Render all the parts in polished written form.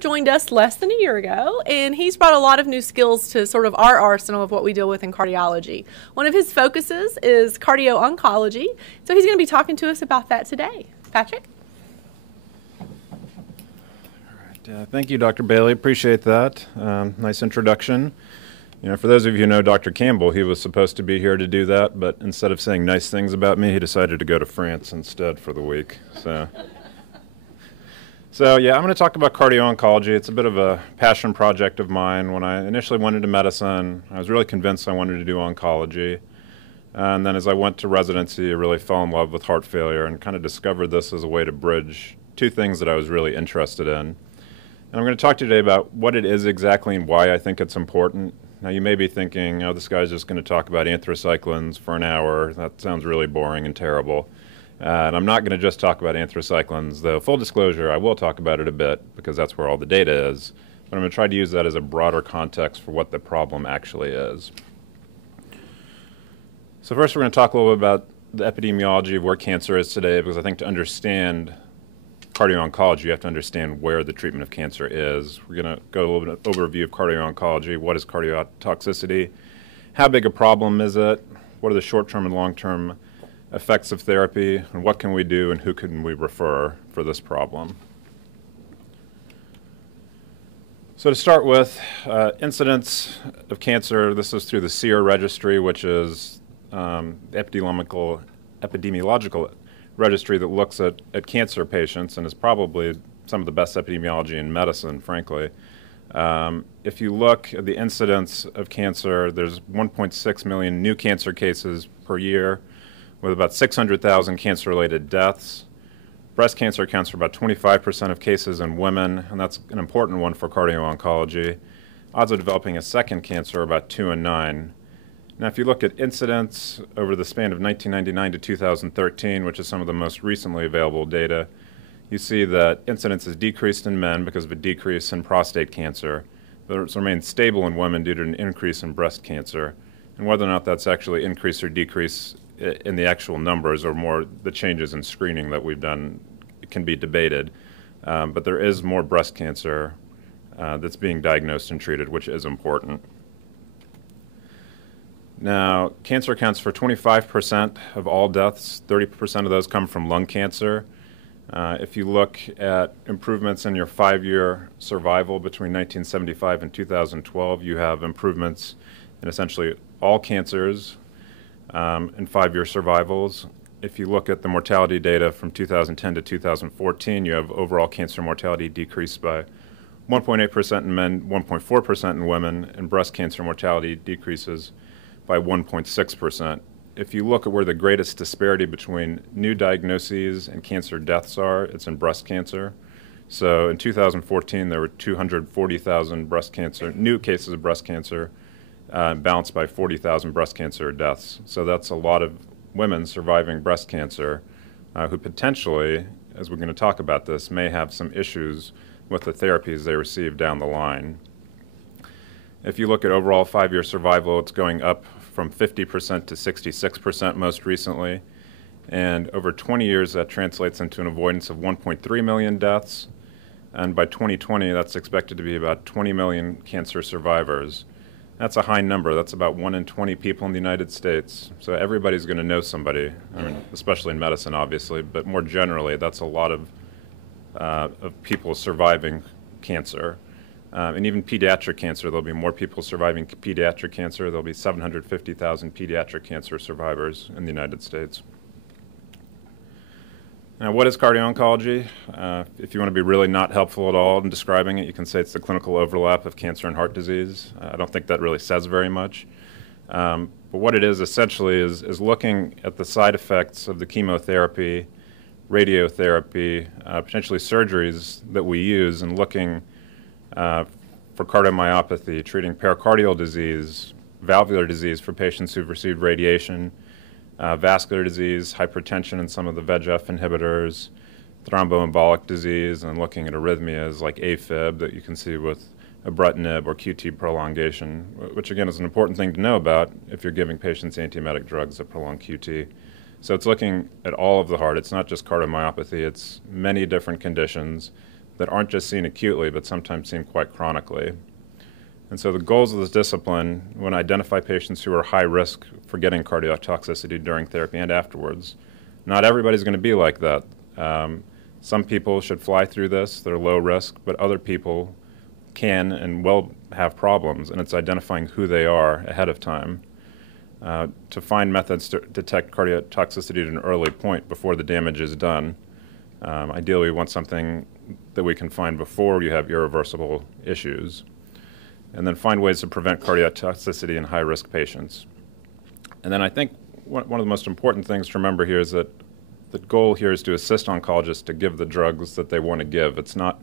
joined us less than a year ago, and he's brought a lot of new skills to sort of our arsenal of what we deal with in cardiology. One of his focuses is cardio-oncology, so he's going to be talking to us about that today. Patrick? Thank you, Dr. Bailey. Appreciate that. Nice introduction. You know, for those of you who know Dr. Campbell, he was supposed to be here to do that, but instead of saying nice things about me, he decided to go to France instead for the week. So yeah, I'm going to talk about cardio-oncology. It's a bit of a passion project of mine. When I initially went into medicine, I was really convinced I wanted to do oncology. And then as I went to residency, I really fell in love with heart failure and kind of discovered this as a way to bridge two things that I was really interested in. And I'm going to talk to you today about what it is exactly and why I think it's important. Now, you may be thinking, oh, this guy's just going to talk about anthracyclines for an hour. That sounds really boring and terrible. And I'm not going to just talk about anthracyclines, though full disclosure, I will talk about it a bit because that's where all the data is. But I'm going to try to use that as a broader context for what the problem actually is. So first, we're going to talk a little bit about the epidemiology of where cancer is today, because I think to understand cardio-oncology, you have to understand where the treatment of cancer is. We're going to go a little bit of overview of cardio-oncology. What is cardiotoxicity? How big a problem is it? What are the short-term and long-term effects of therapy? And what can we do and who can we refer for this problem? So to start with, incidence of cancer, this is through the SEER registry, which is epidemiological registry that looks at cancer patients and is probably some of the best epidemiology in medicine, frankly. If you look at the incidence of cancer, there's 1.6 million new cancer cases per year, with about 600,000 cancer-related deaths. Breast cancer accounts for about 25% of cases in women, and that's an important one for cardio-oncology. Odds of developing a second cancer are about 2 in 9. Now, if you look at incidence over the span of 1999 to 2013, which is some of the most recently available data, you see that incidence has decreased in men because of a decrease in prostate cancer, but it's remained stable in women due to an increase in breast cancer. And whether or not that's actually increase or decrease in the actual numbers or more the changes in screening that we've done can be debated. But there is more breast cancer that's being diagnosed and treated, which is important. Now, cancer accounts for 25% of all deaths. 30% of those come from lung cancer. If you look at improvements in your 5-year survival between 1975 and 2012, you have improvements in essentially all cancers in 5-year survivals. If you look at the mortality data from 2010 to 2014, you have overall cancer mortality decreased by 1.8% in men, 1.4% in women, and breast cancer mortality decreases by 1.6%. If you look at where the greatest disparity between new diagnoses and cancer deaths are, it's in breast cancer. So in 2014, there were 240,000 new cases of breast cancer, balanced by 40,000 breast cancer deaths. So that's a lot of women surviving breast cancer who potentially, as we're going to talk about this, may have some issues with the therapies they receive down the line. If you look at overall 5-year survival, it's going up from 50% to 66% most recently. And over 20 years, that translates into an avoidance of 1.3 million deaths. And by 2020, that's expected to be about 20 million cancer survivors. That's a high number. That's about 1 in 20 people in the United States. So everybody's going to know somebody, I mean, especially in medicine, obviously, but more generally, that's a lot of people surviving cancer. And even pediatric cancer, there'll be more people surviving pediatric cancer. There'll be 750,000 pediatric cancer survivors in the United States. Now, what is cardio-oncology? If you want to be really not helpful at all in describing it, you can say it's the clinical overlap of cancer and heart disease. I don't think that really says very much. But what it is essentially is looking at the side effects of the chemotherapy, radiotherapy, potentially surgeries that we use, and looking for cardiomyopathy, treating pericardial disease, valvular disease for patients who've received radiation, vascular disease, hypertension in some of the VEGF inhibitors, thromboembolic disease, and looking at arrhythmias like AFib that you can see with ibrutinib or QT prolongation, which again is an important thing to know about if you're giving patients antiemetic drugs that prolong QT. So it's looking at all of the heart. It's not just cardiomyopathy. It's many different conditions that aren't just seen acutely, but sometimes seen quite chronically. And so the goals of this discipline, when I identify patients who are high risk for getting cardiac toxicity during therapy and afterwards, not everybody's going to be like that. Some people should fly through this, they're low risk, but other people can and will have problems, and it's identifying who they are ahead of time to find methods to detect cardiac toxicity at an early point before the damage is done. Ideally, we want something that we can find before you have irreversible issues, and then find ways to prevent cardiac toxicity in high-risk patients. And then I think one of the most important things to remember here is that the goal here is to assist oncologists to give the drugs that they want to give. It's not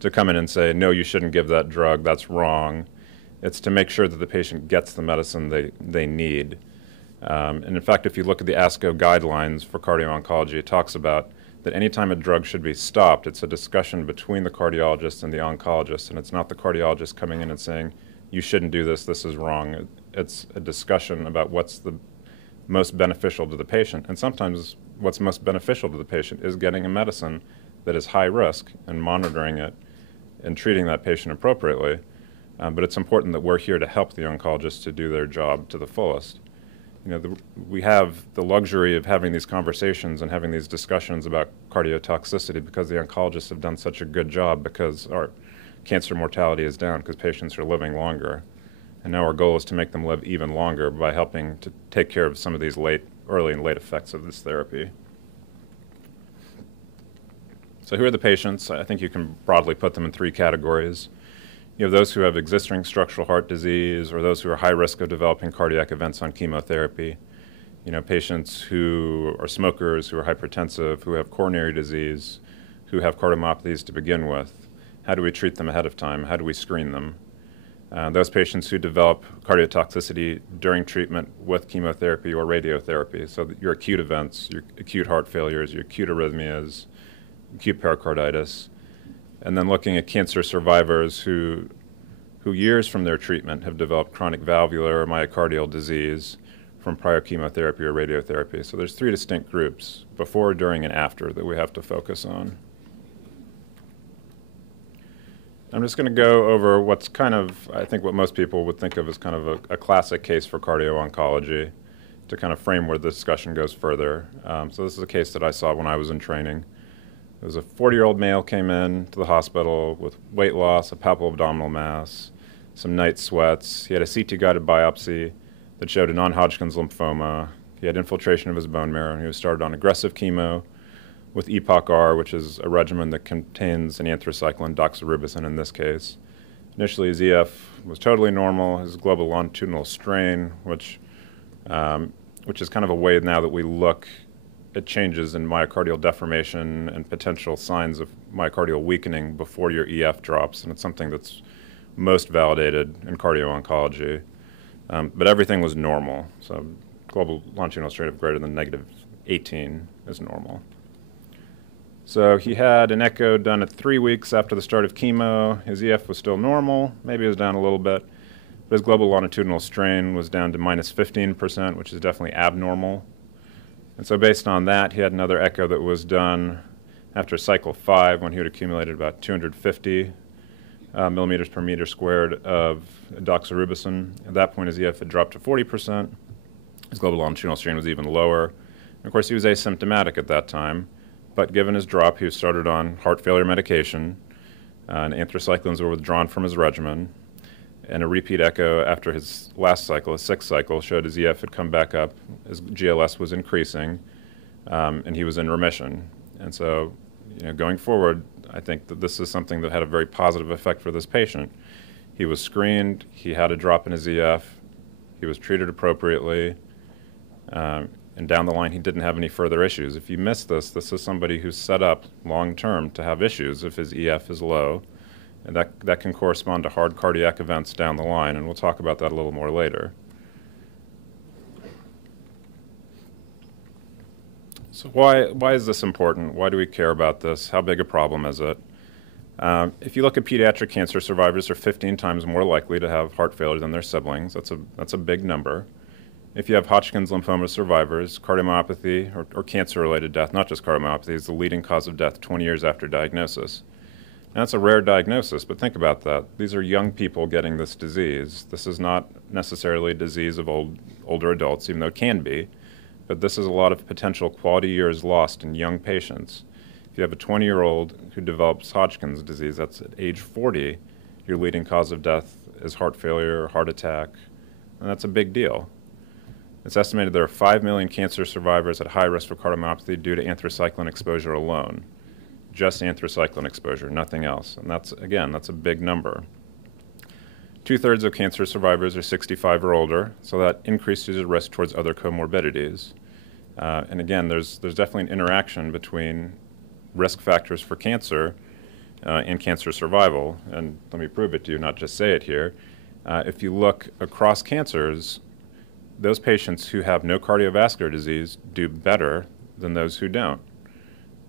to come in and say, no, you shouldn't give that drug, that's wrong. It's to make sure that the patient gets the medicine they need. And in fact, if you look at the ASCO guidelines for cardio-oncology, it talks about that anytime a drug should be stopped, it's a discussion between the cardiologist and the oncologist, and it's not the cardiologist coming in and saying, you shouldn't do this, this is wrong. It's a discussion about what's the most beneficial to the patient. And sometimes what's most beneficial to the patient is getting a medicine that is high risk and monitoring it and treating that patient appropriately. But it's important that we're here to help the oncologist to do their job to the fullest. We have the luxury of having these conversations and having these discussions about cardiotoxicity because the oncologists have done such a good job, because our cancer mortality is down, because patients are living longer. And now our goal is to make them live even longer by helping to take care of some of these early and late effects of this therapy. So here are the patients. I think you can broadly put them in three categories. You have those who have existing structural heart disease, or those who are high risk of developing cardiac events on chemotherapy. Patients who are smokers, who are hypertensive, who have coronary disease, who have cardiomyopathies to begin with. How do we treat them ahead of time? How do we screen them? Those patients who develop cardiotoxicity during treatment with chemotherapy or radiotherapy, so that your acute events, your acute heart failures, your acute arrhythmias, acute pericarditis. And then looking at cancer survivors who years from their treatment have developed chronic valvular or myocardial disease from prior chemotherapy or radiotherapy. So there's three distinct groups, before, during, and after, that we have to focus on. I'm just going to go over what's I think what most people would think of as kind of a classic case for cardio-oncology to kind of frame where the discussion goes further. So this is a case that I saw when I was in training. It was a 40-year-old male came in to the hospital with weight loss, a palpable abdominal mass, some night sweats. He had a CT-guided biopsy that showed a non-Hodgkin's lymphoma. He had infiltration of his bone marrow, and he was started on aggressive chemo with EPOCH-R, which is a regimen that contains an anthracycline, doxorubicin in this case. Initially, his EF was totally normal. His global longitudinal strain, which is kind of a way now that we look at changes in myocardial deformation and potential signs of myocardial weakening before your EF drops, and it's something that's most validated in cardio-oncology. But everything was normal, so global longitudinal strain of greater than -18 is normal. So he had an echo done at 3 weeks after the start of chemo. His EF was still normal, maybe it was down a little bit, but his global longitudinal strain was down to -15%, which is definitely abnormal. And so based on that, he had another echo that was done after cycle 5 when he had accumulated about 250 millimeters per meter squared of doxorubicin. At that point, his EF had dropped to 40%. His global longitudinal strain was even lower. And of course, he was asymptomatic at that time. But given his drop, he was started on heart failure medication, and anthracyclines were withdrawn from his regimen. And a repeat echo after his last cycle, his 6th cycle, showed his EF had come back up, his GLS was increasing, and he was in remission. And so, going forward, I think that this is something that had a very positive effect for this patient. He was screened, he had a drop in his EF, he was treated appropriately, and down the line he didn't have any further issues. If you miss this, this is somebody who's set up long-term to have issues if his EF is low. And that can correspond to hard cardiac events down the line, and we'll talk about that a little more later. So why is this important? Why do we care about this? How big a problem is it? If you look at pediatric cancer survivors, they're 15 times more likely to have heart failure than their siblings. That's a big number. If you have Hodgkin's lymphoma survivors, cardiomyopathy or cancer-related death, not just cardiomyopathy, is the leading cause of death 20 years after diagnosis. And that's a rare diagnosis, but think about that. These are young people getting this disease. This is not necessarily a disease of older adults, even though it can be, but this is a lot of potential quality years lost in young patients. If you have a 20-year-old who develops Hodgkin's disease, that's at age 40, your leading cause of death is heart failure, heart attack, and that's a big deal. It's estimated there are 5 million cancer survivors at high risk for cardiomyopathy due to anthracycline exposure alone. Just anthracycline exposure, nothing else. And that's, again, that's a big number. 2/3 of cancer survivors are 65 or older, so that increases the risk towards other comorbidities. And again, there's definitely an interaction between risk factors for cancer and cancer survival. And let me prove it to you, not just say it here. If you look across cancers, those patients who have no cardiovascular disease do better than those who don't.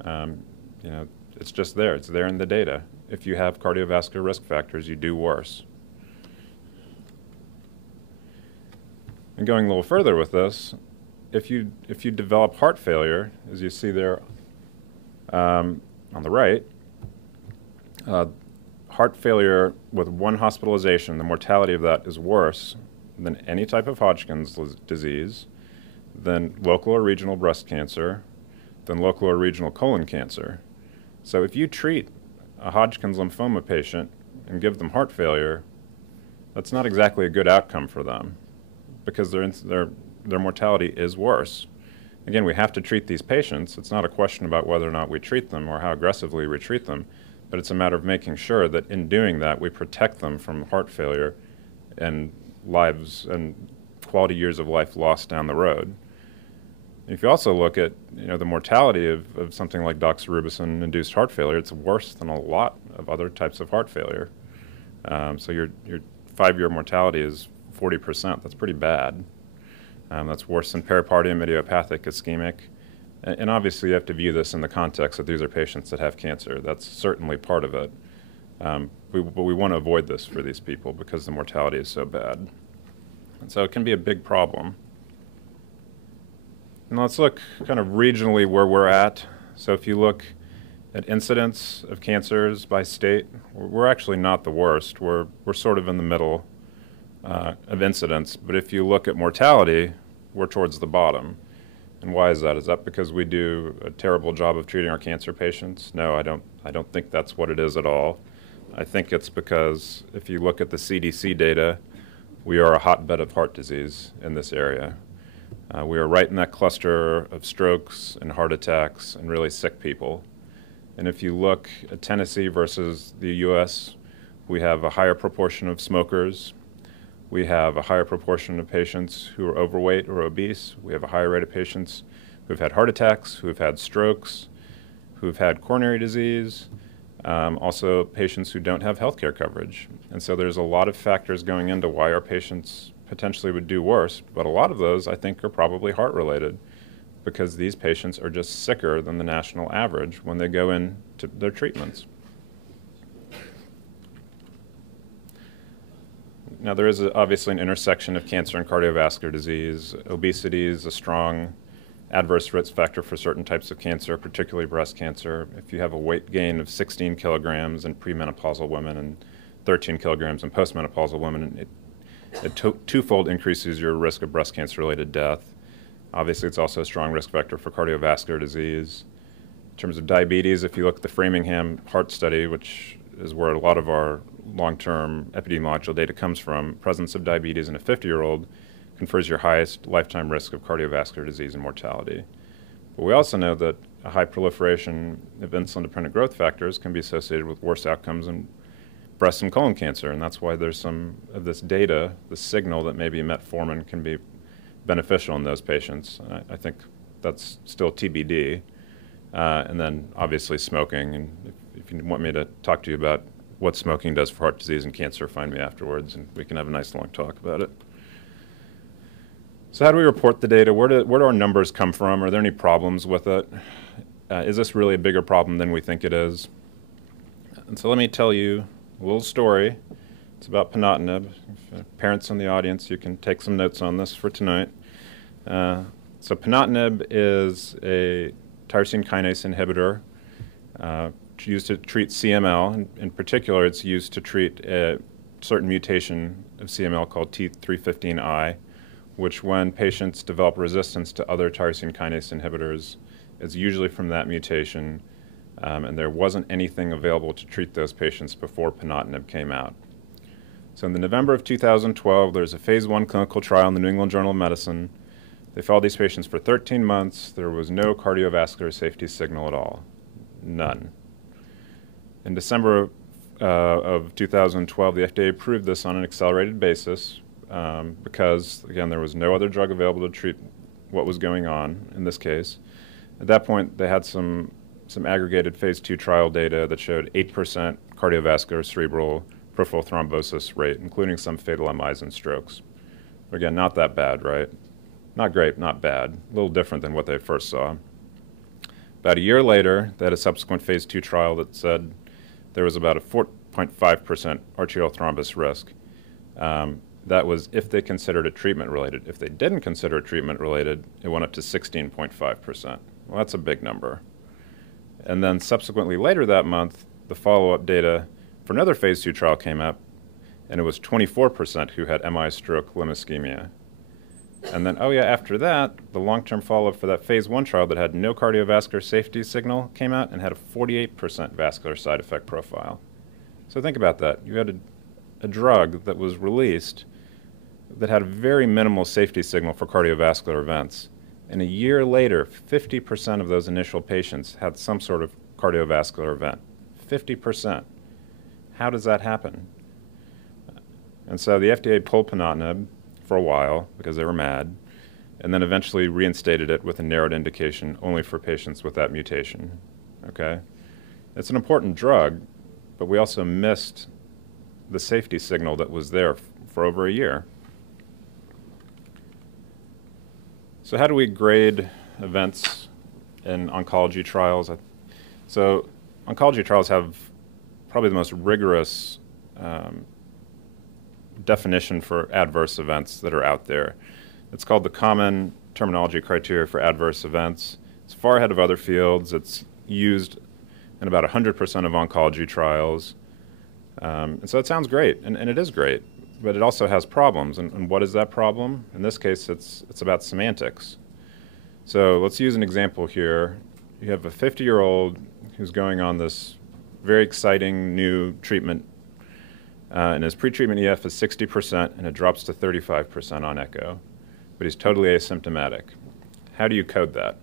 You know, it's just there. It's there in the data. If you have cardiovascular risk factors, you do worse. And going a little further with this, if you develop heart failure, as you see there on the right, heart failure with one hospitalization, the mortality of that is worse than any type of Hodgkin's disease, than local or regional breast cancer, than local or regional colon cancer. So if you treat a Hodgkin's lymphoma patient and give them heart failure, that's not exactly a good outcome for them because their mortality is worse. Again, we have to treat these patients. It's not a question about whether or not we treat them or how aggressively we treat them, but it's a matter of making sure that in doing that, we protect them from heart failure and lives and quality years of life lost down the road. If you also look at the mortality of something like doxorubicin-induced heart failure, it's worse than a lot of other types of heart failure. So your 5-year mortality is 40%. That's pretty bad. That's worse than pericardium idiopathic ischemic. And obviously you have to view this in the context that these are patients that have cancer. That's certainly part of it. But we want to avoid this for these people because the mortality is so bad. And so it can be a big problem. And let's look kind of regionally where we're at. So if you look at incidence of cancers by state, we're actually not the worst. We're sort of in the middle of incidence. But if you look at mortality, we're towards the bottom. And why is that? Is that because we do a terrible job of treating our cancer patients? No, I don't think that's what it is at all. I think it's because if you look at the CDC data, we are a hotbed of heart disease in this area. We are right in that cluster of strokes and heart attacks and really sick people. And if you look at Tennessee versus the U.S., we have a higher proportion of smokers. We have a higher proportion of patients who are overweight or obese. We have a higher rate of patients who have had heart attacks, who have had strokes, who have had coronary disease, also patients who don't have health care coverage. And so there's a lot of factors going into why our patients potentially would do worse, but a lot of those I think are probably heart-related because these patients are just sicker than the national average when they go into their treatments. Now there is obviously an intersection of cancer and cardiovascular disease. Obesity is a strong adverse risk factor for certain types of cancer, particularly breast cancer. If you have a weight gain of 16 kilograms in premenopausal women and 13 kilograms in postmenopausal women, it twofold increases your risk of breast cancer-related death. Obviously, it's also a strong risk factor for cardiovascular disease. In terms of diabetes, if you look at the Framingham Heart Study, which is where a lot of our long-term epidemiological data comes from, presence of diabetes in a 50-year-old confers your highest lifetime risk of cardiovascular disease and mortality. But we also know that a high proliferation of insulin-dependent growth factors can be associated with worse outcomes in breast and colon cancer, and that's why there's some of this data, the signal that maybe metformin can be beneficial in those patients. And I think that's still TBD. And then obviously smoking, and if you want me to talk to you about what smoking does for heart disease and cancer, find me afterwards and we can have a nice long talk about it. So how do we report the data? Where do our numbers come from? Are there any problems with it? Is this really a bigger problem than we think it is? And so let me tell you a little story. It's about ponatinib. Parents in the audience, you can take some notes on this for tonight. So ponatinib is a tyrosine kinase inhibitor. used to treat CML. In particular, it's used to treat a certain mutation of CML called T315I, which when patients develop resistance to other tyrosine kinase inhibitors, is usually from that mutation, and there wasn't anything available to treat those patients before ponatinib came out. So in the November of 2012, there's a phase 1 clinical trial in the New England Journal of Medicine. They followed these patients for 13 months. There was no cardiovascular safety signal at all. None. In December of 2012, the FDA approved this on an accelerated basis because, again, there was no other drug available to treat what was going on in this case. At that point, they had some aggregated phase 2 trial data that showed 8% cardiovascular cerebral peripheral thrombosis rate, including some fatal MIs and strokes. Again, not that bad, right? Not great, not bad. A little different than what they first saw. About a year later, they had a subsequent phase 2 trial that said there was about a 4.5% arterial thrombus risk. That was if they considered it treatment-related. If they didn't consider it treatment-related, it went up to 16.5%. Well, that's a big number. And then subsequently later that month, the follow-up data for another phase 2 trial came up, and it was 24% who had MI, stroke, limb ischemia. And then, after that, the long-term follow-up for that phase 1 trial that had no cardiovascular safety signal came out and had a 48% vascular side effect profile. So think about that. You had a drug that was released that had a very minimal safety signal for cardiovascular events. And a year later, 50% of those initial patients had some sort of cardiovascular event. 50%. How does that happen? And so the FDA pulled ponatinib for a while because they were mad, and then eventually reinstated it with a narrowed indication only for patients with that mutation. Okay? It's an important drug, but we also missed the safety signal that was there for over a year. So how do we grade events in oncology trials? So oncology trials have probably the most rigorous definition for adverse events that are out there. It's called the Common Terminology Criteria for Adverse Events. It's far ahead of other fields. It's used in about 100% of oncology trials. And so it sounds great, and it is great, but it also has problems. And what is that problem? In this case, it's about semantics. So let's use an example here. You have a 50-year-old who's going on this very exciting new treatment, and his pretreatment EF is 60%, and it drops to 35% on echo, but he's totally asymptomatic. How do you code that?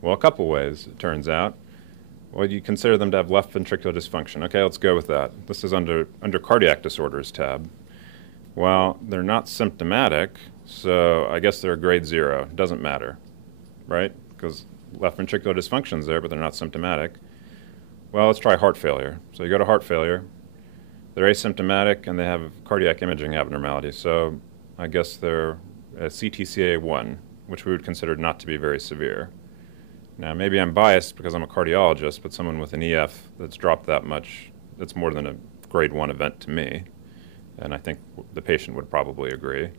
Well, a couple ways, it turns out. Well, you consider them to have left ventricular dysfunction. Okay, let's go with that. This is under cardiac disorders tab. Well, they're not symptomatic, so I guess they're a grade 0. Doesn't matter, right? Because left ventricular dysfunction's there, but they're not symptomatic. Well, let's try heart failure. So you go to heart failure. They're asymptomatic, and they have cardiac imaging abnormalities. So I guess they're a CTCA1, which we would consider not to be very severe. Now, maybe I'm biased because I'm a cardiologist, but someone with an EF that's dropped that much, that's more than a grade 1 event to me. And I think the patient would probably agree.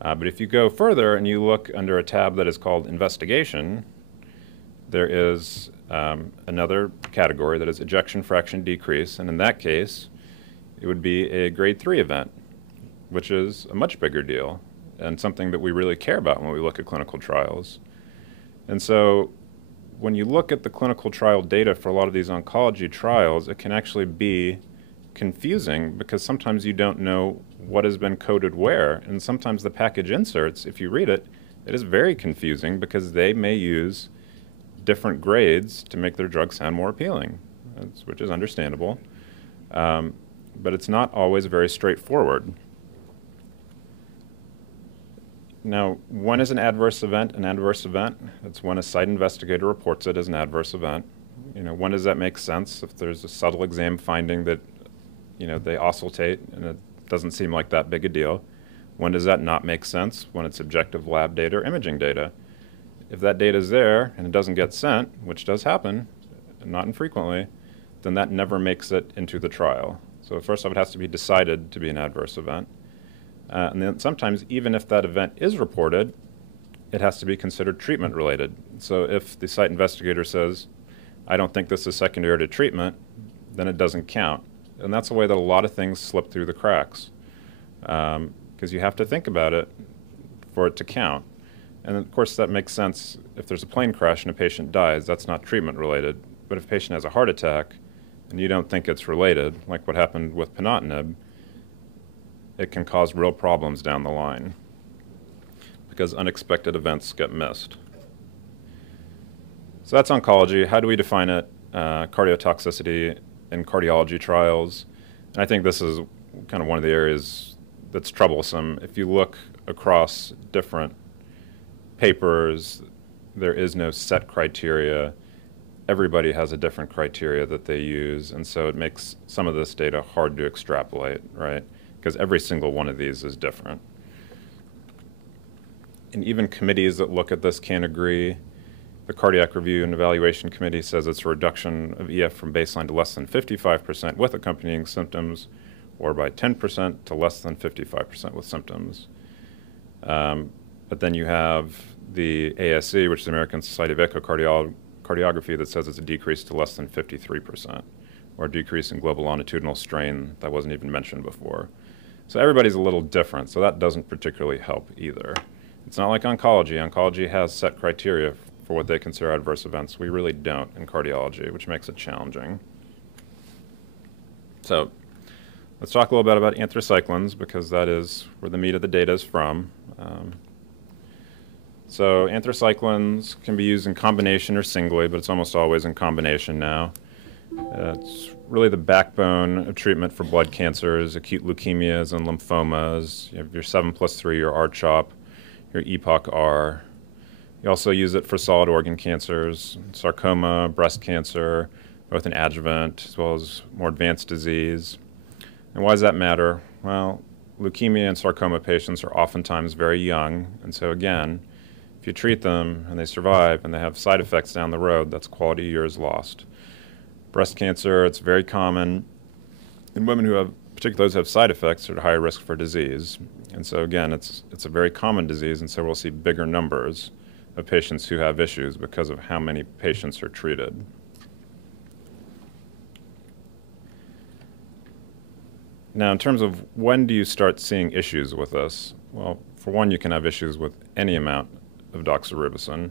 But if you go further and you look under a tab that is called investigation, there is another category that is ejection fraction decrease. And in that case, it would be a grade 3 event, which is a much bigger deal and something that we really care about when we look at clinical trials. And so when you look at the clinical trial data for a lot of these oncology trials, it can actually be confusing because sometimes you don't know what has been coded where. And sometimes the package inserts, if you read it, it is very confusing because they may use different grades to make their drug sound more appealing, which is understandable. But it's not always very straightforward. Now, when is an adverse event an adverse event? It's when a site investigator reports it as an adverse event. When does that make sense? If there's a subtle exam finding that, they oscillate and it doesn't seem like that big a deal. When does that not make sense? When it's objective lab data or imaging data. If that data is there and it doesn't get sent, which does happen, not infrequently, then that never makes it into the trial. So first off, it has to be decided to be an adverse event. And then sometimes, even if that event is reported, it has to be considered treatment-related. So if the site investigator says, I don't think this is secondary to treatment, then it doesn't count. And that's the way that a lot of things slip through the cracks, because you have to think about it for it to count. And of course, that makes sense if there's a plane crash and a patient dies. That's not treatment related. But if a patient has a heart attack and you don't think it's related, like what happened with ponatinib, it can cause real problems down the line because unexpected events get missed. So that's oncology. How do we define it? Cardiotoxicity in cardiology trials. And I think this is kind of one of the areas that's troublesome. If you look across different papers, there is no set criteria. Everybody has a different criteria that they use, and so it makes some of this data hard to extrapolate, right? Because every single one of these is different. And even committees that look at this can't agree. The Cardiac Review and Evaluation Committee says it's a reduction of EF from baseline to less than 55% with accompanying symptoms, or by 10% to less than 55% with symptoms. But then you have the ASE, which is the American Society of Echocardiography, that says it's a decrease to less than 53%, or a decrease in global longitudinal strain that wasn't even mentioned before. So everybody's a little different, so that doesn't particularly help either. It's not like oncology. Oncology has set criteria for what they consider adverse events. We really don't in cardiology, which makes it challenging. So let's talk a little bit about anthracyclines, because that is where the meat of the data is from. So anthracyclines can be used in combination or singly, but it's almost always in combination now. It's really the backbone of treatment for blood cancers, acute leukemias and lymphomas. You have your 7+3, your R-CHOP, your EPOCH-R. You also use it for solid organ cancers, sarcoma, breast cancer, both in adjuvant as well as more advanced disease. And why does that matter? Well, leukemia and sarcoma patients are oftentimes very young, and so again, if you treat them and they survive and they have side effects down the road, that's quality years lost. Breast cancer, it's very common in women who have, particularly those who have side effects, are at higher risk for disease. And so again, it's a very common disease, and so we'll see bigger numbers of patients who have issues because of how many patients are treated. Now, in terms of when do you start seeing issues with this? Well, for one, you can have issues with any amount of doxorubicin.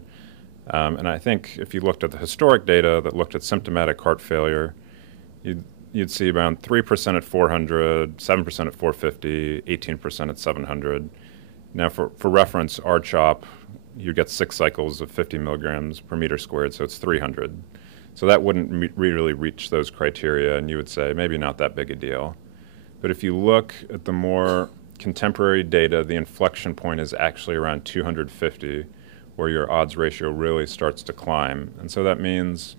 And I think if you looked at the historic data that looked at symptomatic heart failure, you'd see around 3% at 400, 7% at 450, 18% at 700. Now, for reference, R-CHOP, you get 6 cycles of 50 milligrams per meter squared, so it's 300. So that wouldn't really reach those criteria, and you would say maybe not that big a deal. But if you look at the more contemporary data, the inflection point is actually around 250, where your odds ratio really starts to climb. And so that means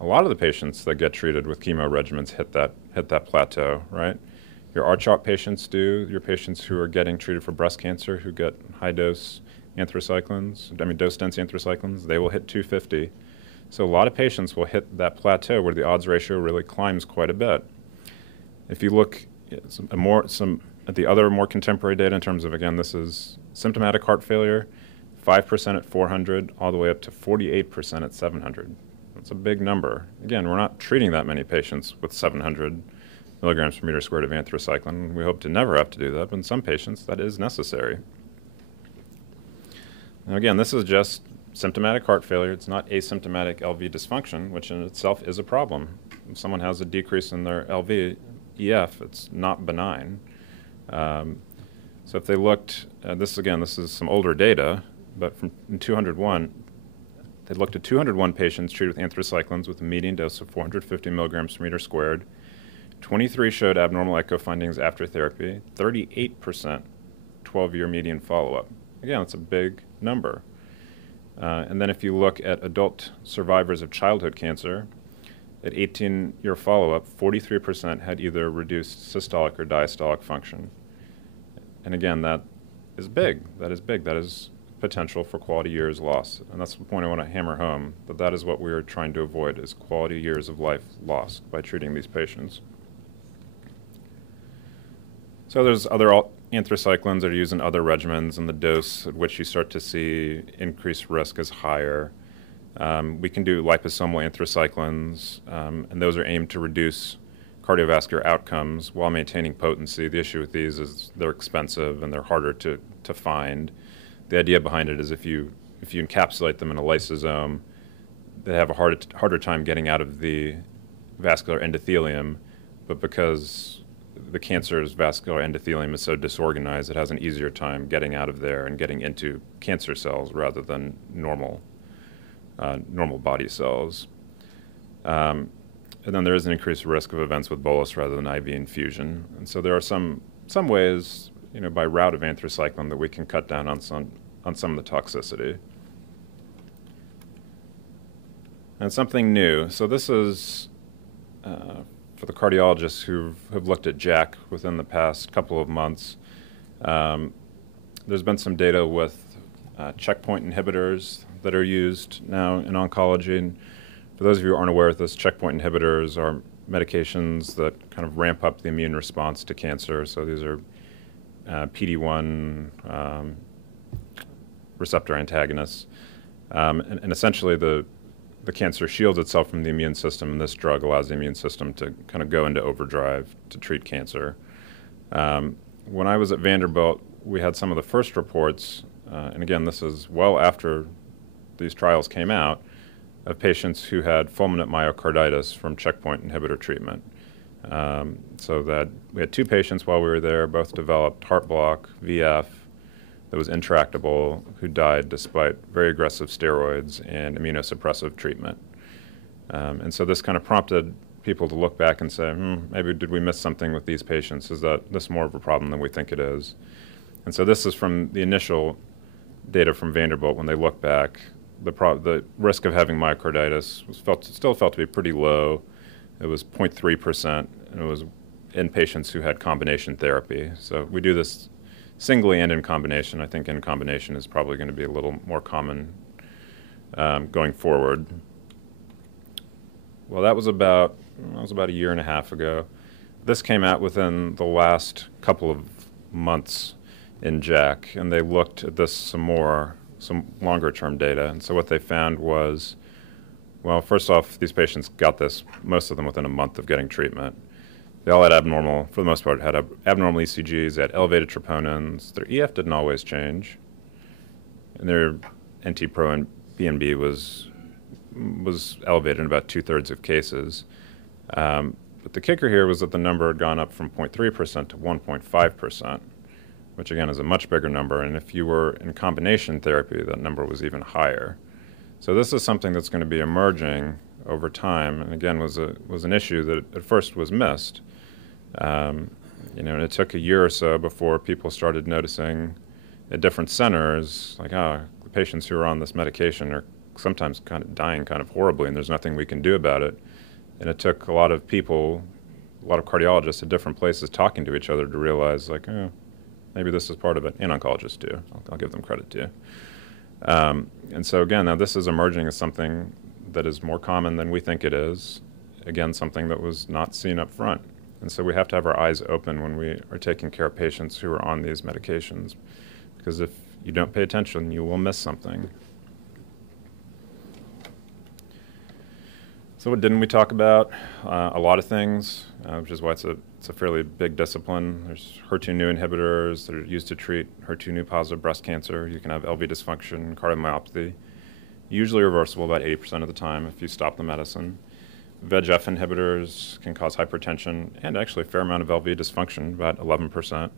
a lot of the patients that get treated with chemo regimens hit that plateau, right? Your R-CHOP patients do, your patients who are getting treated for breast cancer who get high-dose anthracyclines, dose-dense anthracyclines, they will hit 250. So a lot of patients will hit that plateau where the odds ratio really climbs quite a bit. If you look at the other more contemporary data in terms of, again, this is symptomatic heart failure, 5% at 400, all the way up to 48% at 700. That's a big number. Again, we're not treating that many patients with 700 milligrams per meter squared of anthracycline. We hope to never have to do that, but in some patients that is necessary. Now again, this is just symptomatic heart failure. It's not asymptomatic LV dysfunction, which in itself is a problem. If someone has a decrease in their LV EF, it's not benign. So if they looked, this is some older data, but in 201, they looked at 201 patients treated with anthracyclines with a median dose of 450 milligrams per meter squared. 23 showed abnormal echo findings after therapy, 38% 12-year median follow-up. Again, that's a big number. And then if you look at adult survivors of childhood cancer, at 18-year follow-up, 43% had either reduced systolic or diastolic function. And again, that is big. That is big. That is potential for quality years lost. And that's the point I want to hammer home, that is what we are trying to avoid, is quality years of life lost by treating these patients. So there's other anthracyclines that are used in other regimens, and the dose at which you start to see increased risk is higher. We can do liposomal anthracyclines, and those are aimed to reduce cardiovascular outcomes while maintaining potency. The issue with these is they're expensive and they're harder to find. The idea behind it is if you encapsulate them in a lysosome, they have a harder time getting out of the vascular endothelium, but because the cancer's vascular endothelium is so disorganized, it has an easier time getting out of there and getting into cancer cells rather than normal body cells. And then there is an increased risk of events with bolus rather than IV infusion. And so there are some ways, by route of anthracycline that we can cut down on some of the toxicity. And something new. So this is for the cardiologists who have looked at JAK within the past couple of months. There's been some data with checkpoint inhibitors that are used now in oncology. And for those of you who aren't aware of this, checkpoint inhibitors are medications that kind of ramp up the immune response to cancer. So these are PD-1 receptor antagonists. And essentially the cancer shields itself from the immune system, and this drug allows the immune system to kind of go into overdrive to treat cancer. When I was at Vanderbilt, we had some of the first reports, and again, this is well after these trials came out, of patients who had fulminant myocarditis from checkpoint inhibitor treatment. So that we had 2 patients while we were there, both developed heart block, VF, that was intractable, who died despite very aggressive steroids and immunosuppressive treatment. And so this kind of prompted people to look back and say, maybe did we miss something with these patients? Is that this more of a problem than we think it is? And so this is from the initial data from Vanderbilt when they looked back. The risk of having myocarditis was still felt to be pretty low. It was 0.3%, and it was in patients who had combination therapy. So we do this singly and in combination. I think in combination is probably going to be a little more common going forward. Well, that was about a year and a half ago. This came out within the last couple of months in JAK, and they looked at this some longer-term data. And so what they found was, well, first off, these patients got this, most of them within a month of getting treatment. They all had for the most part, had abnormal ECGs, they had elevated troponins. Their EF didn't always change. And their NT-pro and BNB was elevated in about 2/3 of cases. But the kicker here was that the number had gone up from 0.3% to 1.5%, which again is a much bigger number. And if you were in combination therapy, that number was even higher. So this is something that's going to be emerging over time, and again was an issue that at first was missed. And it took a year or so before people started noticing at different centers, like, the patients who are on this medication are sometimes kind of dying kind of horribly, and there's nothing we can do about it. And it took a lot of cardiologists at different places talking to each other to realize, like, maybe this is part of it, and oncologists too. I'll give them credit too. And so again, now this is emerging as something that is more common than we think it is. Again, something that was not seen up front. And so we have to have our eyes open when we are taking care of patients who are on these medications, because if you don't pay attention, you will miss something. So what didn't we talk about? A lot of things, which is why it's a fairly big discipline. There's HER2/neu inhibitors that are used to treat HER2/neu positive breast cancer. You can have LV dysfunction, cardiomyopathy, usually reversible about 80% of the time if you stop the medicine. VEGF inhibitors can cause hypertension and actually a fair amount of LV dysfunction, about 11%,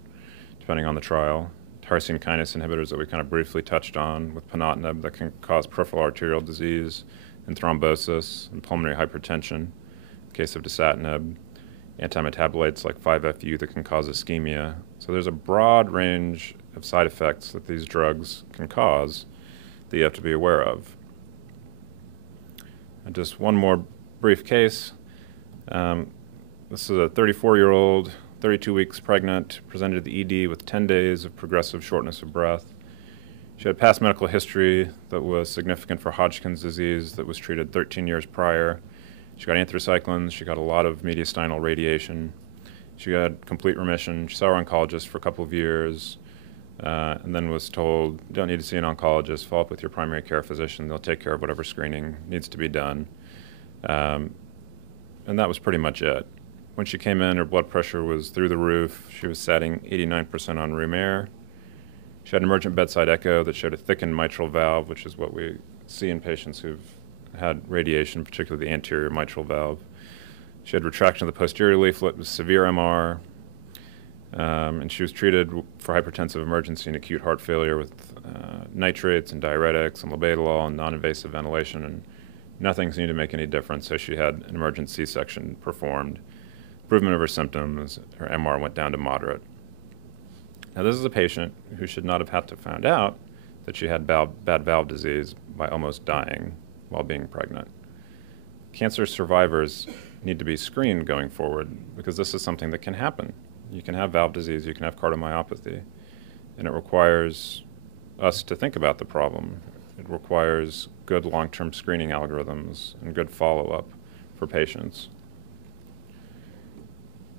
depending on the trial. Tyrosine kinase inhibitors that we kind of briefly touched on with ponatinib that can cause peripheral arterial disease and thrombosis and pulmonary hypertension. In the case of dasatinib, antimetabolites like 5-FU that can cause ischemia. So there's a broad range of side effects that these drugs can cause that you have to be aware of. And just one more brief case. This is a 34-year-old, 32 weeks pregnant, presented to the ED with 10 days of progressive shortness of breath. She had past medical history that was significant for Hodgkin's disease that was treated 13 years prior. She got anthracyclines. She got a lot of mediastinal radiation. She got complete remission. She saw her oncologist for a couple of years. and then was told, you don't need to see an oncologist, follow up with your primary care physician. They'll take care of whatever screening needs to be done. And that was pretty much it. When she came in, her blood pressure was through the roof. She was satting 89% on room air. She had an emergent bedside echo that showed a thickened mitral valve, which is what we see in patients who've had radiation, particularly the anterior mitral valve. She had retraction of the posterior leaflet with severe MR, and she was treated for hypertensive emergency and acute heart failure with nitrates and diuretics and labetalol and non-invasive ventilation, and nothing seemed to make any difference, so she had an emergent C-section performed. Improvement of her symptoms, her MR went down to moderate. Now, this is a patient who should not have had to find out that she had bad valve disease by almost dying while being pregnant. Cancer survivors need to be screened going forward because this is something that can happen. You can have valve disease, you can have cardiomyopathy, and it requires us to think about the problem. It requires good long-term screening algorithms and good follow-up for patients.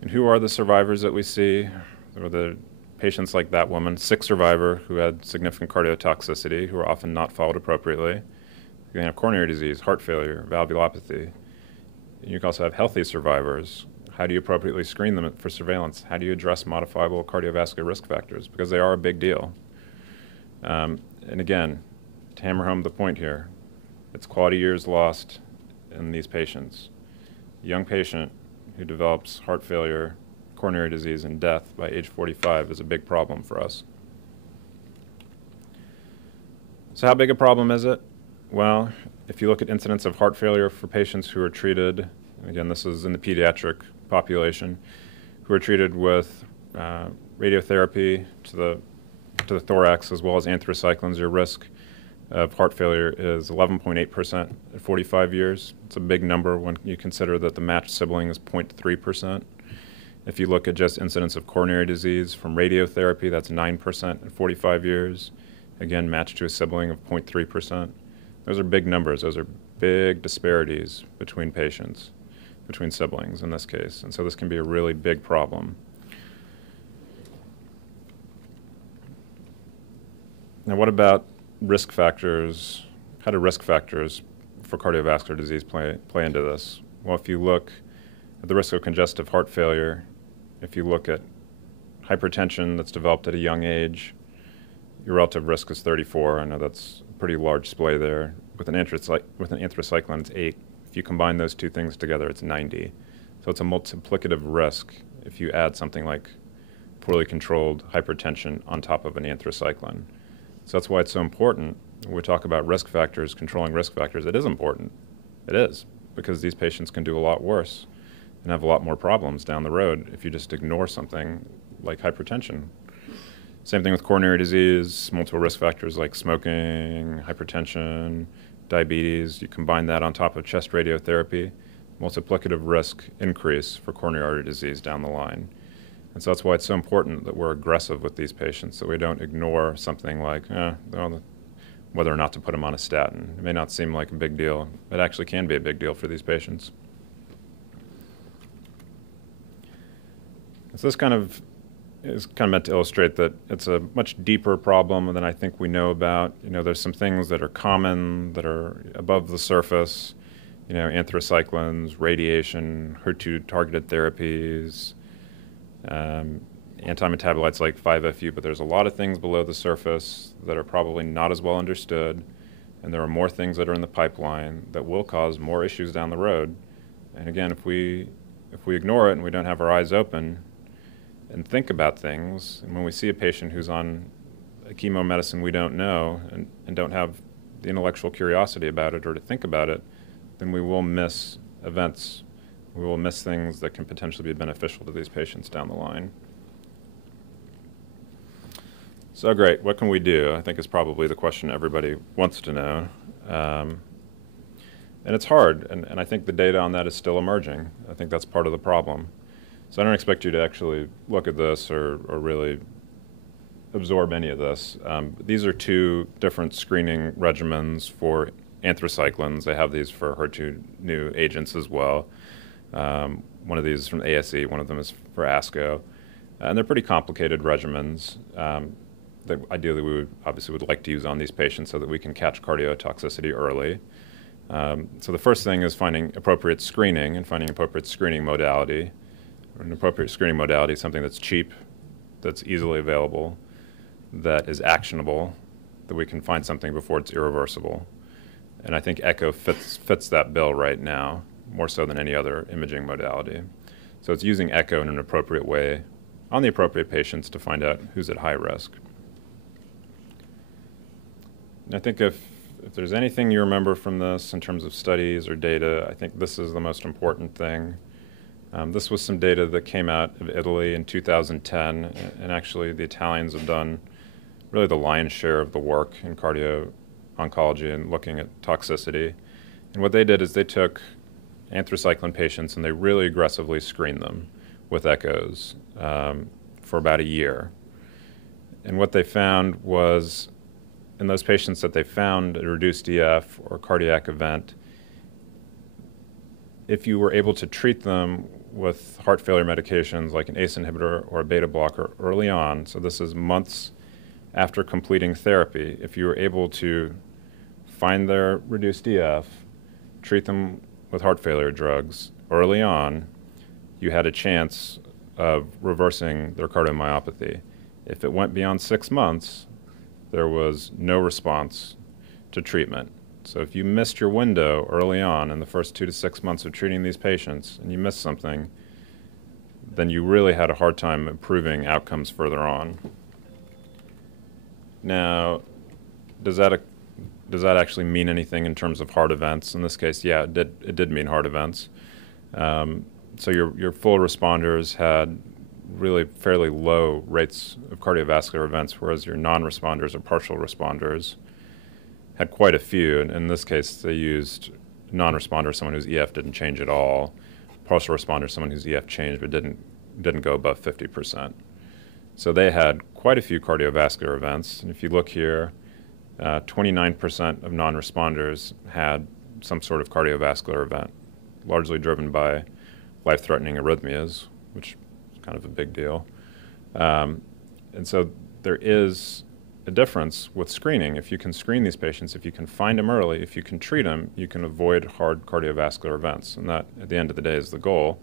And who are the survivors that we see? There are the patients like that woman, sick survivor who had significant cardiotoxicity, who are often not followed appropriately. You can have coronary disease, heart failure, valvulopathy. And you can also have healthy survivors. How do you appropriately screen them for surveillance? How do you address modifiable cardiovascular risk factors? Because they are a big deal. And again, to hammer home the point here, it's quality years lost in these patients. A young patient who develops heart failure, coronary disease, and death by age 45 is a big problem for us. So how big a problem is it? Well, if you look at incidence of heart failure for patients who are treated, again, this is in the pediatric population, who are treated with radiotherapy to the thorax as well as anthracyclines, your risk of heart failure is 11.8% at 45 years. It's a big number when you consider that the matched sibling is 0.3%. If you look at just incidence of coronary disease from radiotherapy, that's 9% at 45 years. Again, matched to a sibling of 0.3%. Those are big numbers. Those are big disparities between patients, between siblings in this case. And so this can be a really big problem. Now, what about risk factors? How do risk factors for cardiovascular disease play into this? Well, if you look at the risk of congestive heart failure, if you look at hypertension that's developed at a young age, your relative risk is 34. I know that's a pretty large display there. With an anthracycline, it's 8. If you combine those two things together, it's 90. So it's a multiplicative risk if you add something like poorly controlled hypertension on top of an anthracycline. So that's why it's so important. When we talk about risk factors, controlling risk factors, it is important. It is, because these patients can do a lot worse and have a lot more problems down the road if you just ignore something like hypertension. Same thing with coronary disease, multiple risk factors like smoking, hypertension, diabetes. You combine that on top of chest radiotherapy, multiplicative risk increase for coronary artery disease down the line. And so that's why it's so important that we're aggressive with these patients, that we don't ignore something like whether or not to put them on a statin. It may not seem like a big deal. It actually can be a big deal for these patients. So this is kind of meant to illustrate that it's a much deeper problem than I think we know about. You know, there's some things that are common, that are above the surface, you know, anthracyclines, radiation, HER2-targeted therapies, antimetabolites like 5-FU, but there's a lot of things below the surface that are probably not as well understood, and there are more things that are in the pipeline that will cause more issues down the road. And again, if we ignore it and we don't have our eyes open and think about things, and when we see a patient who's on a chemo medicine we don't know and don't have the intellectual curiosity about it or to think about it, then we will miss events. We will miss things that can potentially be beneficial to these patients down the line. So great, what can we do? I think is probably the question everybody wants to know. And it's hard, and I think the data on that is still emerging. I think that's part of the problem. So I don't expect you to actually look at this or really absorb any of this. These are two different screening regimens for anthracyclines. They have these for HER2 new agents as well. One of these is from ASE, one of them is for ASCO. And they're pretty complicated regimens. that ideally we would obviously would like to use on these patients so that we can catch cardiotoxicity early. So the first thing is finding appropriate screening and finding appropriate screening modality. An appropriate screening modality is something that's cheap, that's easily available, that is actionable, that we can find something before it's irreversible. And I think echo fits that bill right now, more so than any other imaging modality. So it's using echo in an appropriate way on the appropriate patients to find out who's at high risk. And I think if there's anything you remember from this in terms of studies or data, I think this is the most important thing. This was some data that came out of Italy in 2010, and actually the Italians have done really the lion's share of the work in cardio-oncology and looking at toxicity. And what they did is they took anthracycline patients and they really aggressively screened them with echoes for about a year. And what they found was, in those patients that they found a reduced EF or cardiac event, if you were able to treat them with heart failure medications like an ACE inhibitor or a beta blocker early on, so this is months after completing therapy, if you were able to find their reduced EF, treat them with heart failure drugs early on, you had a chance of reversing their cardiomyopathy. If it went beyond 6 months, there was no response to treatment. So if you missed your window early on in the first 2 to 6 months of treating these patients and you missed something, then you really had a hard time improving outcomes further on. Now, does that actually mean anything in terms of heart events? In this case, yeah, it did mean heart events. So your full responders had really fairly low rates of cardiovascular events, whereas your non-responders or partial responders had quite a few. And in this case, they used non-responder, someone whose EF didn't change at all, partial responder, someone whose EF changed but didn't go above 50%. So they had quite a few cardiovascular events. And if you look here, 29% of non-responders had some sort of cardiovascular event, largely driven by life-threatening arrhythmias, which is kind of a big deal. And so there is a difference with screening. If you can screen these patients, if you can find them early, if you can treat them, you can avoid hard cardiovascular events. And that, at the end of the day, is the goal.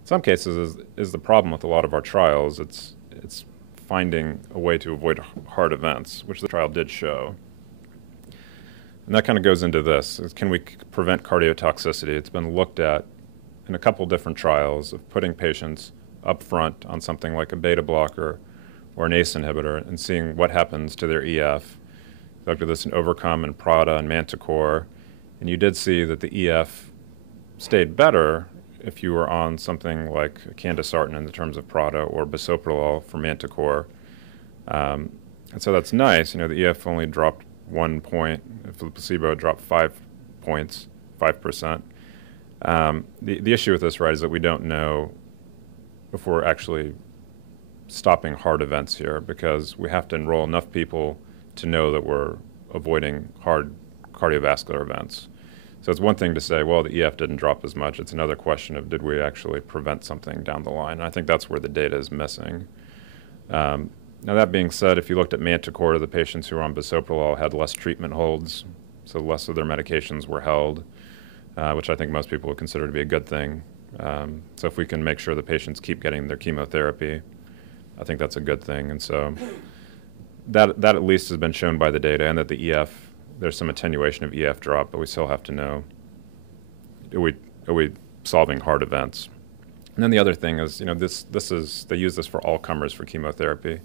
In some cases is the problem with a lot of our trials. It's finding a way to avoid hard events, which the trial did show. And that kind of goes into this. Can we prevent cardiotoxicity? It's been looked at in a couple different trials of putting patients up front on something like a beta blocker or an ACE inhibitor and seeing what happens to their EF. We looked at this in Overcome and Prada and Manticore, and you did see that the EF stayed better if you were on something like candesartan in the terms of Prada or bisoprolol for Manticore. And so that's nice. The EF only dropped 1 point. If the placebo dropped 5 points, 5%. The issue with this, right, is that we don't know if we're actually stopping hard events here, because we have to enroll enough people to know that we're avoiding hard cardiovascular events. So it's one thing to say, well, the EF didn't drop as much. It's another question of, did we actually prevent something down the line? And I think that's where the data is missing. Now, that being said, if you looked at Manticore, the patients who were on bisoprolol had less treatment holds, so less of their medications were held, which I think most people would consider to be a good thing. So if we can make sure the patients keep getting their chemotherapy, I think that's a good thing. And so that at least has been shown by the data, and that the EF, there's some attenuation of EF drop, but we still have to know, are we solving hard events? And then the other thing is, they use this for all comers for chemotherapy.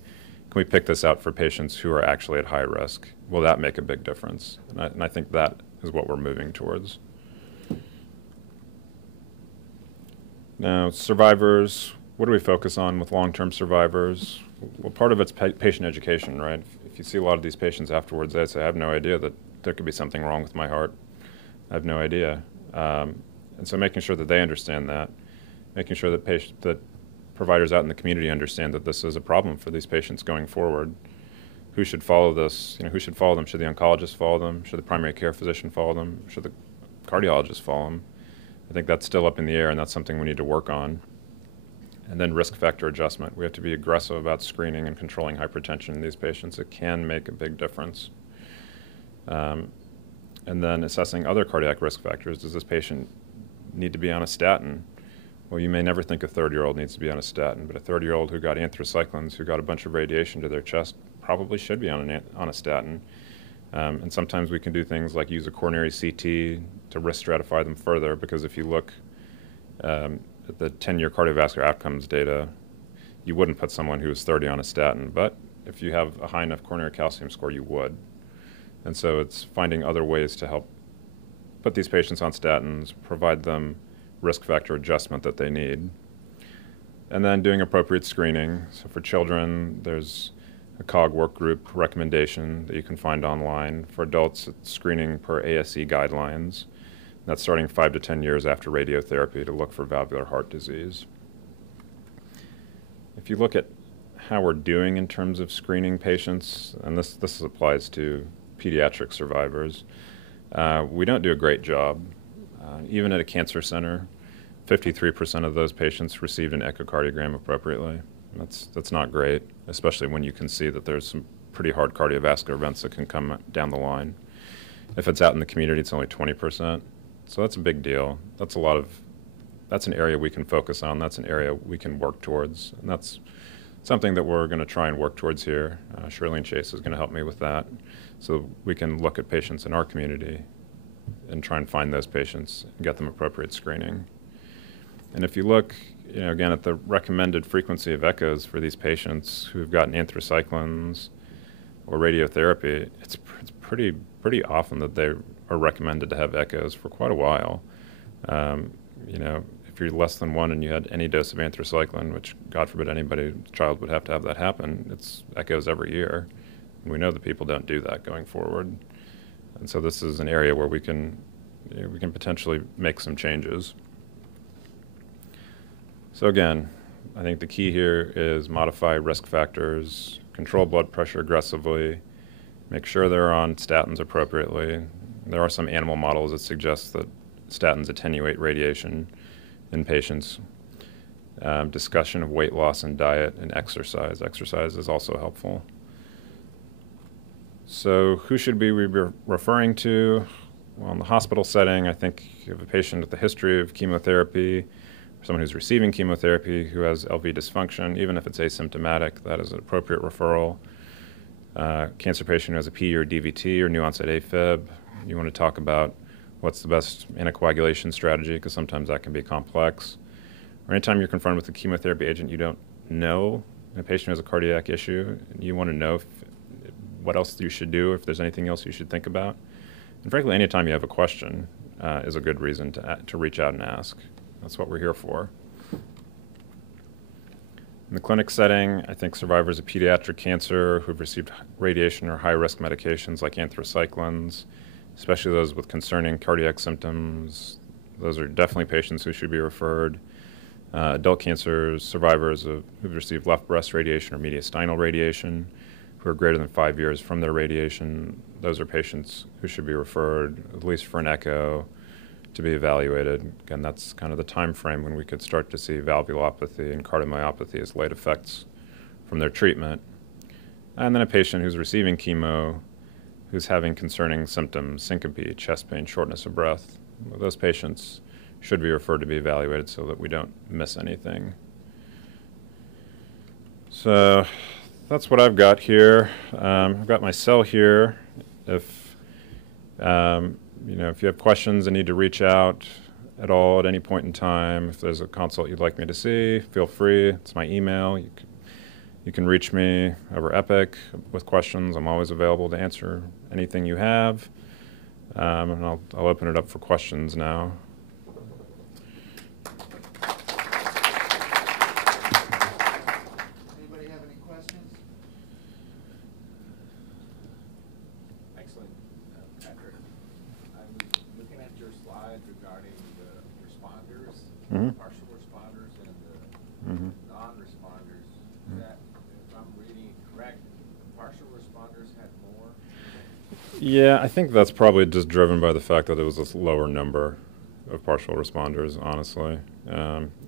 Can we pick this out for patients who are actually at high risk? Will that make a big difference? And I think that is what we're moving towards. Now, survivors, what do we focus on with long-term survivors? Well, part of it's patient education, right? If you see a lot of these patients afterwards, they say, I have no idea that there could be something wrong with my heart. I have no idea. And so making sure that they understand that, making sure that providers out in the community understand that this is a problem for these patients going forward. Who should follow this? Who should follow them? Should the oncologist follow them? Should the primary care physician follow them? Should the cardiologist follow them? I think that's still up in the air, and that's something we need to work on. And then risk factor adjustment. We have to be aggressive about screening and controlling hypertension in these patients. It can make a big difference. And then assessing other cardiac risk factors. Does this patient need to be on a statin? Well, you may never think a 30-year-old needs to be on a statin, but a 30-year-old who got anthracyclines, who got a bunch of radiation to their chest, probably should be on a statin. And sometimes we can do things like use a coronary CT to risk stratify them further, because if you look at the 10-year cardiovascular outcomes data, you wouldn't put someone who is 30 on a statin, but if you have a high enough coronary calcium score, you would. And so it's finding other ways to help put these patients on statins, provide them risk factor adjustment that they need, and then doing appropriate screening. So for children, there's a COG work group recommendation that you can find online. For adults, it's screening per ASE guidelines. That's starting 5 to 10 years after radiotherapy to look for valvular heart disease. If you look at how we're doing in terms of screening patients, and this applies to pediatric survivors, we don't do a great job. Even at a cancer center, 53% of those patients received an echocardiogram appropriately. That's not great, especially when you can see that there's some pretty hard cardiovascular events that can come down the line. If it's out in the community, it's only 20%. So that's a big deal. That's an area we can focus on. That's an area we can work towards. And that's something that we're going to try and work towards here. Shirley Chase is going to help me with that. So we can look at patients in our community and try and find those patients and get them appropriate screening. And if you look, again, at the recommended frequency of echoes for these patients who've gotten anthracyclines or radiotherapy, it's pretty often that they are recommended to have echoes for quite a while. If you're less than 1 and you had any dose of anthracycline, which God forbid anybody's child would have to have that happen, it's echoes every year. And we know that people don't do that going forward. And so this is an area where we can potentially make some changes. So again, I think the key here is modify risk factors, control blood pressure aggressively, make sure they're on statins appropriately. There are some animal models that suggest that statins attenuate radiation in patients. Discussion of weight loss and diet and exercise. Exercise is also helpful. So who should we be referring to? Well, in the hospital setting, I think you have a patient with a history of chemotherapy, someone who's receiving chemotherapy who has LV dysfunction, even if it's asymptomatic, that is an appropriate referral. Cancer patient who has a P or DVT or new onset AFib, you want to talk about what's the best anticoagulation strategy, because sometimes that can be complex. Or anytime you're confronted with a chemotherapy agent you don't know, and a patient who has a cardiac issue, you want to know what else you should do, if there's anything else you should think about. And frankly, anytime you have a question is a good reason to reach out and ask. That's what we're here for. In the clinic setting, I think survivors of pediatric cancer who've received radiation or high-risk medications like anthracyclines, especially those with concerning cardiac symptoms, those are definitely patients who should be referred. Adult cancer survivors who've received left breast radiation or mediastinal radiation, who are greater than 5 years from their radiation, those are patients who should be referred, at least for an echo, to be evaluated. Again, that's kind of the time frame when we could start to see valvulopathy and cardiomyopathy as late effects from their treatment. And then a patient who's receiving chemo, who's having concerning symptoms, syncope, chest pain, shortness of breath. Those patients should be referred to be evaluated so that we don't miss anything. So that's what I've got here. I've got my cell here. If you have questions and need to reach out at all at any point in time, if there's a consult you'd like me to see, feel free. It's my email. You can reach me over Epic with questions. I'm always available to answer anything you have. And I'll open it up for questions now. Mm-hmm. Partial responders and the non-responders. That, if I'm reading it correct, the partial responders had more? Yeah, I think that's probably just driven by the fact that it was a lower number. of partial responders, honestly.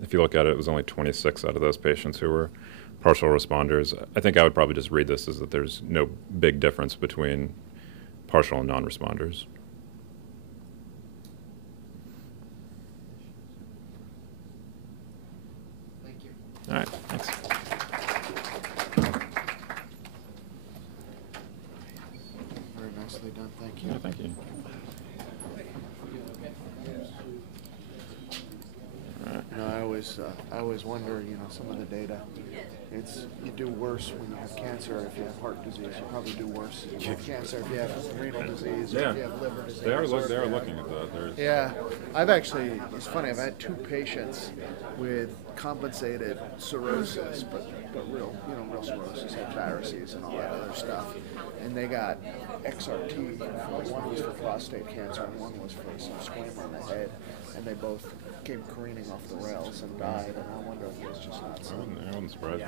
If you look at it, it was only 26 out of those patients who were partial responders. I think I would probably just read this as that there's no big difference between partial and non-responders. Thank you. All right, thanks. Very nicely done, thank you. Yeah, thank you. You know, I always wonder, you know, some of the data. You do worse when you have cancer. If you have heart disease, you probably do worse if you have cancer. If you have renal disease, or if you have liver disease. They are looking at that. Yeah, it's funny, I've had 2 patients with compensated cirrhosis, but real cirrhosis, had varices and all that other stuff. And they got XRT, one was for prostate cancer and one was for some squamous on the head. And they both came careening off the rails and died, and I wonder if it's just not some wouldn't surprise me.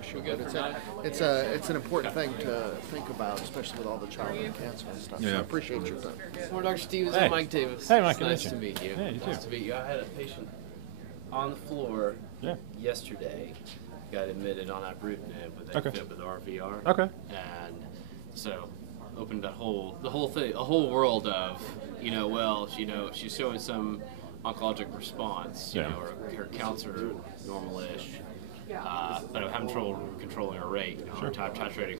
issue. But it's an important thing to think about, especially with all the childhood cancer and stuff. So I appreciate your time. Well, Dr. Stevens, Hey. I'm Mike Davis. Hey, Mike, It's good nice to to meet you. Yeah, you Nice too. to meet you. I had a patient on the floor yesterday. Got admitted on ibrutinib with AFib with RVR. Okay. And so opened the whole thing, a whole world of, she's showing some oncologic response, or her counts are normal-ish, but I'm having trouble controlling her rate. Her titrating